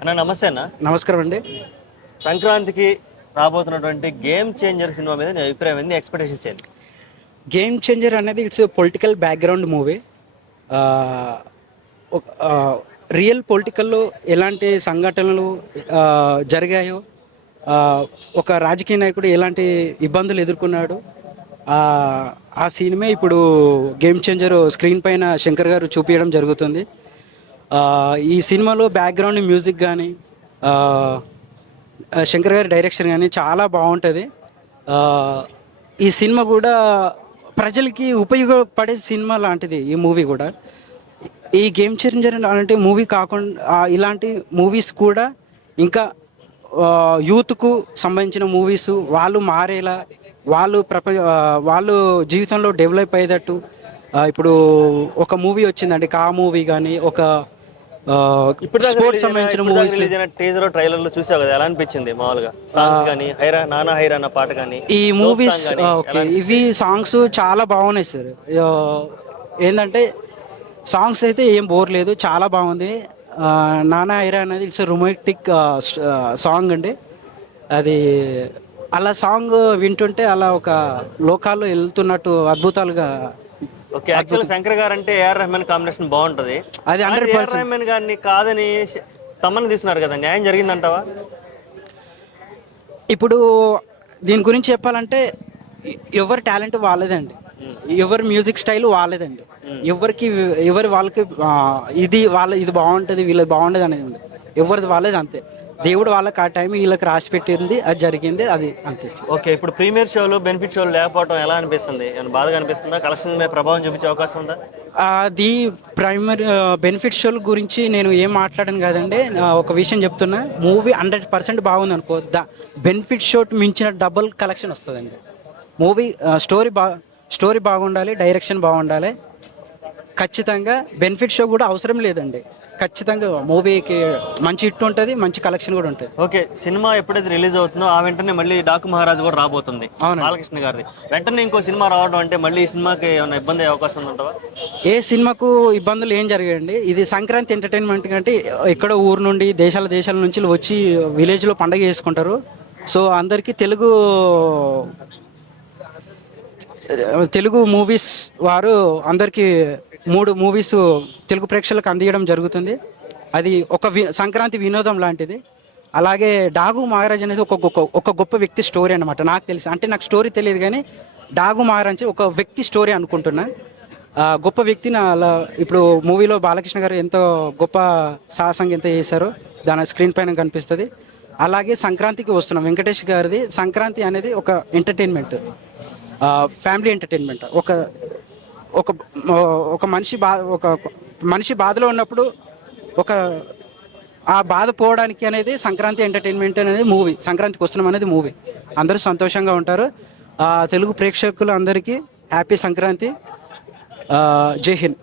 అన్న నమస్తే అన్న. నమస్కారం అండి. సంక్రాంతికి రాబోతున్నటువంటి గేమ్ చేంజర్ సినిమా మీద నీ అభిప్రాయం ఏంది, ఎక్స్పెక్టేషన్స్ ఏంటి? గేమ్ చేంజర్ అనేది it's political background movie. Real పొలిటికల్లో ఎలాంటి సంఘటనలు జరిగాయో, ఆ, ఒక రాజకీయ నాయకుడు ఎలాంటి ఇబ్బందులు ఎదుర్కొన్నాడు, ఆ, ఆ సినిమా ఇప్పుడు గేమ్ చేంజర్ స్క్రీన్ పైన శంకర్ గారు చూపించడం జరుగుతుంది. ఈ సినిమాలో బ్యాక్గ్రౌండ్ మ్యూజిక్ కానీ, శంకర్ గారి డైరెక్షన్ కానీ చాలా బాగుంటుంది. ఆ, ఈ సినిమా కూడా ప్రజలకి ఉపయోగపడే సినిమా లాంటిది ఈ మూవీ కూడా. ఈ గేమ్ చేంజర్ అలాంటి మూవీ కాకుండా ఇలాంటి మూవీస్ కూడా ఇంకా యూత్కు సంబంధించిన మూవీస్ వాళ్ళు మారేలా, వాళ్ళు జీవితంలో డెవలప్ అయ్యేటట్టు. ఇప్పుడు ఒక మూవీ వచ్చిందండి, కా మూవీ కానీ, ఒక స్పోర్ట్స్ సంబంధించిన మూవీస్. టీజర్ ట్రైలర్ లో చూసావు కదా, ఎలా అనిపించింది? మామూలుగా సాంగ్స్ కానీ, నానా హైరా అన్న పాట కానీ, ఈ మూవీస్ ఓకే, ఇవి సాంగ్స్ చాలా బాగున్నాయి సార్. ఏంటంటే సాంగ్స్ అయితే ఏం బోర్ లేదు, చాలా బాగుంది. నానా హైరా అనేది ఇట్స్ రొమాంటిక్ సాంగ్ అండి. అది అలా సాంగ్ వింటుంటే అలా ఒక లోకాల్లో వెళ్తున్నట్టు అద్భుతాలుగా. ఓకే, యాక్చువల్ శంకర్ గారు అంటే ఏఆర్ రెహమాన్ కాంబినేషన్ బాగుంటది. అది 100% ఏఆర్ రెహమాన్ గారిని కాదని తమన్ తీస్తున్నారు కదా, న్యాయం జరిగిందంటావా? ఇప్పుడు దీని గురించి చెప్పాలంటే ఎవరి టాలెంట్ వాళ్ళదండి, ఎవరి మ్యూజిక్ స్టైల్ వాళ్ళదండి. ఎవరి వాళ్ళకి ఇది బాగుంటుంది, వీళ్ళది బాగుండదు అనేది ఉంది. ఎవరిది వాళ్ళది అంతే. దేవుడు వాళ్ళకి ఆ టైం వీళ్ళకి రాసి పెట్టింది, అది జరిగింది, అది అంతే. ఓకే, ఇప్పుడు ప్రీమియర్ షోలు, బెనిఫిట్ షోలు లేకపోవడం ఎలా అనిపిస్తుంది? బాధగా అనిపిస్తుందా? కలెక్షన్ మీద ప్రభావం చూపించే అవకాశం ఉందా? అది ప్రైమరీ బెనిఫిట్ షోల గురించి నేను ఏం మాట్లాడాను కదండి. ఒక విషయం చెప్తున్నా, మూవీ 100% బాగుంది అనుకో, బెనిఫిట్ షో మించిన డబుల్ కలెక్షన్ వస్తుందండి. మూవీ స్టోరీ బాగుండాలి, డైరెక్షన్ బాగుండాలి. ఖచ్చితంగా బెనిఫిట్ షో కూడా అవసరం లేదండి. ఖచ్చితంగా మూవీకి మంచి హిట్ ఉంటుంది, మంచి కలెక్షన్ కూడా ఉంటుంది. ఓకే, సినిమా ఎప్పుడైతే రిలీజ్ అవుతుందో ఆ వెంటనే మళ్ళీ డాకు మహారాజ్ కూడా రాబోతుంది బాలకృష్ణ గారిది. వెంటనే ఇంకో సినిమా రావడం అంటే మళ్ళీ ఈ సినిమాకి ఏమైనా ఇబ్బంది అయ్యే అవకాశం ఉంటుందా? ఏ సినిమాకు ఇబ్బందులు ఏం జరిగాయండి. ఇది సంక్రాంతి ఎంటర్టైన్మెంట్ కంటే ఎక్కడో ఊరు నుండి దేశాల నుంచి వచ్చి విలేజ్లో పండగ చేసుకుంటారు. సో అందరికీ తెలుగు మూవీస్ వారు అందరికీ 3 మూవీస్ తెలుగు ప్రేక్షకులకు అందించడం జరుగుతుంది. అది ఒక సంక్రాంతి వినోదం లాంటిది. అలాగే డాగు మహారాజ్ అనేది ఒక గొప్ప వ్యక్తి స్టోరీ అనమాట. నాకు తెలిసి, అంటే నాకు స్టోరీ తెలియదు కానీ డాగు మహారాజ్ ఒక వ్యక్తి స్టోరీ అనుకుంటున్నా. గొప్ప వ్యక్తిని అలా ఇప్పుడు మూవీలో బాలకృష్ణ గారు ఎంతో గొప్ప సాహసంగా ఎంత చేశారో దాని స్క్రీన్ పైన కనిపిస్తుంది. అలాగే సంక్రాంతికి వస్తున్నాం, వెంకటేష్ గారిది సంక్రాంతి అనేది ఒక ఎంటర్టైన్మెంట్, ఫ్యామిలీ ఎంటర్టైన్మెంట్. ఒక మనిషి బాధలో ఉన్నప్పుడు ఆ బాధ పోవడానికి అనేది సంక్రాంతి ఎంటర్టైన్మెంట్ అనేది మూవీ. సంక్రాంతికి వస్తున్నాం అనేది మూవీ. అందరూ సంతోషంగా ఉంటారు. తెలుగు ప్రేక్షకులు అందరికీ హ్యాపీ సంక్రాంతి. జై హింద్.